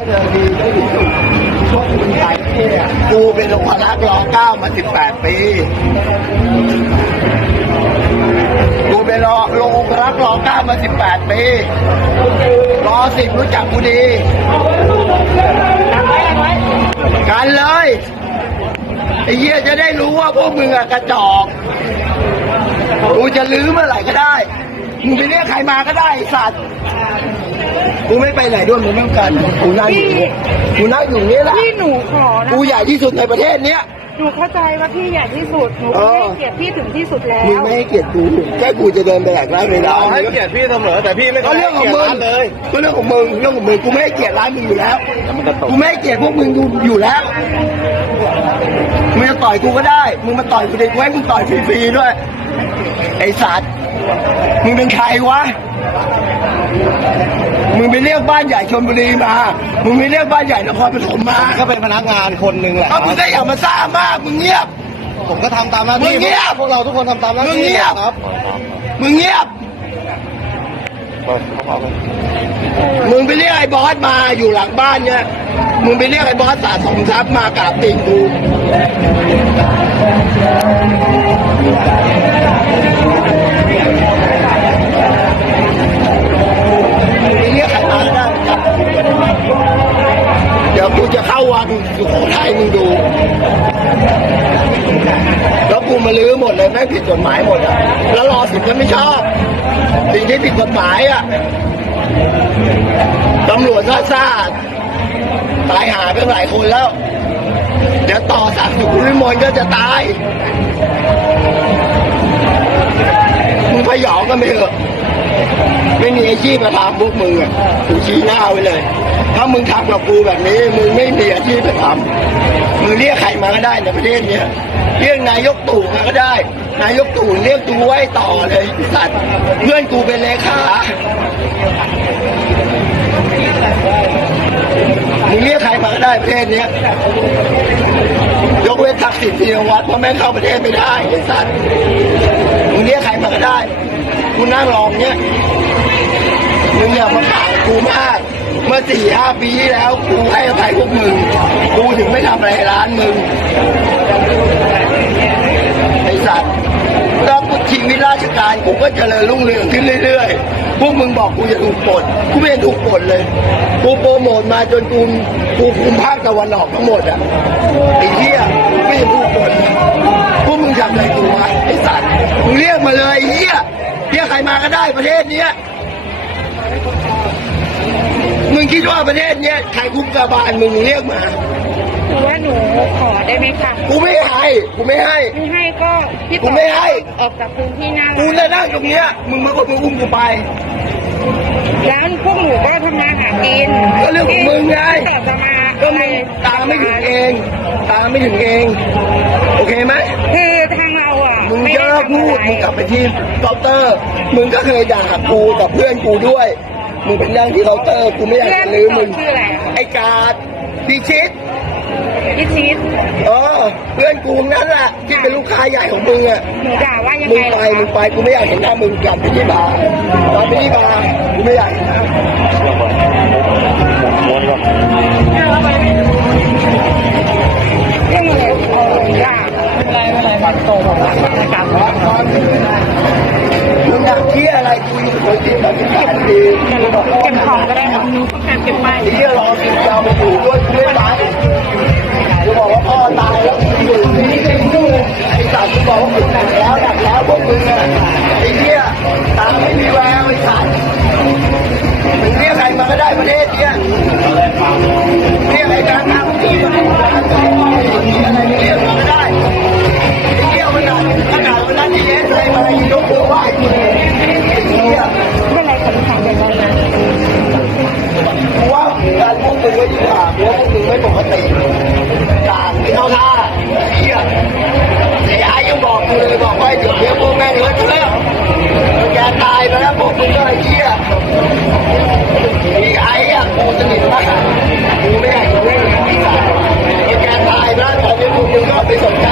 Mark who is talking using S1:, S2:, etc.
S1: กูเป็นองครักษ์รอเก้ามาสิบแปดปี กูเป็นรอลงองรักรอเก้ามาสิบแปดปี รอสิบรู้จักกูดี กันเลยไอ้เหี้ยจะได้รู้ว่าพวกมึงอะกระจอก กูจะลื้อเมื่อไหร่ก็ได้ มึงไปเรียกใครมาก็ได้สัตว์ กูไม่ไปไหนด้วยมึงไม่ต้องการกูนั่งอยู่นี่ กูนั่งอยู่นี่แหละ
S2: พี่หนูขอนะ
S1: กูใหญ่ที่สุดในประเทศเนี้ย
S2: หนูเข้าใจว่าพี่ใหญ่ที่สุดหนู
S1: เอ
S2: ก็
S1: อ
S2: ให้เกียรติพี่ถึงที่สุดแล้
S1: มึง
S2: ว
S1: ไม่ให้เกียรติกูแค่กูจะเดินไปแหลกร้านในร้า
S3: เรา
S1: น
S3: ให้เกียรติพี่เสมอแต่พี่ไม่
S1: ก็เรื่องของมึง
S3: ให้กียรติร้านเลย
S1: ก็เรื่องของมึงเรื่องของมึงกูไม่ให้เกียรติร้านมึงอยู่แล้วกูไม่ให้เกียรติพวกมึงอยู่แล้ว มึงจะต่อยกูก็ได้ มึงมาต่อยกูเด็กไว้มึงต่อยฟรีๆด้วย ไอ้สัตว์ มึงเป็นใครวะ มึงไปเรียกบ้านใหญ่ชลบุรีมา มึงไปเรียกบ้านใหญ่นครปฐมมา
S3: ก็เป็นพนักงานคนหนึ่งแหละ
S1: เอามึงก็อย่ามาซ่ามากมึงเงียบ
S3: ผมก็ทำตามหน้าที่
S1: มึงเงียบ
S3: พวกเราทุกคนทำตามหน้า
S1: มึง
S3: ที่
S1: เงียบ
S3: ครับ
S1: มึงเงียบ มึงไปเรียกไอ้บอสมาอยู่หลังบ้านเนี่ยมึงไปเรียกไอ้บอสสาสมทรัพย์มากราบตีนกู แล้วกูมาลื้อหมดเลยแม่งผิดกฎหมายหมดอะแล้วรอสิบก็ไม่ชอบ สิ่งที่ผิดกฎหมายอะตำรวจซ่าซ่าตายหาไปหลายคนแล้ว เดี๋ยวต่อสามสุขุวิมลก็จะตายมึงพยองกันไปเถอะ ไม่มีอาชีพมาทำพวกมึงอะกูชี้หน้าไว้เลย ถ้ามึงทำกับกูแบบนี้ มึงไม่มีอาชีพมาทำมึงเรียกใครมาก็ได้ในประเทศเนี้ยเรียกนายกตู่มาก็ได้ นายกตู่เรียกกูไว้ต่อเลยสัตว์เพื่อนกูเป็นเลขามึงเรียกใครมาก็ได้ประเทศเนี้ยยกเว้นทักษิณพีรวัตรเพราะแม่เข้าประเทศไม่ได้ไอ้สัตว์มึงเรียกใครมาก็ได้กูนั่งรองเนี้ย มึงอย่ามาข่างกูมาก เมื่อสี่ห้าปีที่แล้วกูให้อภัยพวกมึง กูถึงไม่ทำอะไรร้านมึง ไอสัตว์แล้วชีวิตราชการกูก็เจริญรุ่งเรืองขึ้นเรื่อยๆ พวกมึงบอกกูจะถูกปลด กูไม่ด้ถูกปลดเลย กูโปรโมทมาจนกูกูคุมภาคตะวันออกทั้งหมดอะ ไอ้เหี้ยไม่ด้ถูกปลดพวกมึงทำอะไรกูวะไอ้สัตว์ มึงเรียกมาเลยไอ้เหี้ยเรียกใครมาก็ได้ประเทศเนี้ย คิดว่าประเทศเนี้ยใครคุมกระบาลมึงเรียกมา
S2: คือว่าหนูขอได้ไหมคะ
S1: กูไม่ให้กูไม่ให้
S2: ไม่ให้ก็พี่
S1: กูไม่ให้
S2: ออกจากพื้นที่หน้า
S1: กู
S2: ร้า
S1: จะ
S2: น
S1: นั่งตรงเนี้ยมึงมาก็มึงอุ้มกูไป
S2: แล้วพวกหนูก็ทำมาหากิน
S1: ก็เรื่องของมึงไง
S2: แต่จะมา
S1: ก็มึงตามไม่ถึงเอง ตามไม่ถึงเอง โอเคไหม
S2: คือทางเราอะ
S1: มึง
S2: ไม่
S1: เย
S2: ได้
S1: อะ
S2: ทำ
S1: พูด
S2: อะไร
S1: มึงกลับไปที่เคาน์เตอร์ มึงก็เคยด่ากูกับเพื่อนกูด้วย มึงเป็นนั่งที่เคาน์เตอร์กูไม่อยาก
S2: เพื่อน
S1: จะลืมมึง
S2: ชื่ออะไร
S1: ไอ้กาดพิชิต
S2: พิชิต
S1: เออเพื่อนกูนั่นแหละที่เป็นลูกค้าใหญ่ของมึงอะ
S2: หนูด่าว่ายัง
S1: มึ
S2: ไง
S1: ง
S2: เหร
S1: ไป
S2: อ
S1: มึงไปกูไม่อยากเห็นหน้ามึงกลับไปที่บาร์กลับไปที่บาร์กูไม่อยากเห็นหน้า
S2: ได้หมดรู้ต้องการเก็บไปที่รอสิบเราอยู่ด้วยด้วยตายจะบอกว่าพ่อตายแล้วอยู่ที่นี่เป็
S1: นลูกไอ้สั
S2: ตว์ที่บอกว่าคุดดักแล้วดักแล้วพวก
S1: มึงอะไอ้เหี้ยตางไม่มีแววไอ้สัตว์มึงเรียกใครมา
S2: ก็ได้ประเทศเนี้ยเรียกไรการทำที่มันอะไร
S1: เรียกมาก็ได้ไอ้เหี้ยมันหนักขนาดมันนั่นที่เย็นเลมาอะไรยกมือไหว้ ไม่ดีกว่าเดี๋ยพวกมึงไม่ปกติต่างที่เท่าท่าเหี้ยเสียไอยังบอกกูเลยบอกไว้เดี๋ยวเดี๋ยวพวกแม่งเลอะเทอะแกตายไปแล้วพวกมึงก็ไอ้เหี้ยมีไอ้อะกูสนิทมากกูไม่อยากจะเล่นแกตายไปแล้วตอนนี้พวกมึงก็ไปสนใจ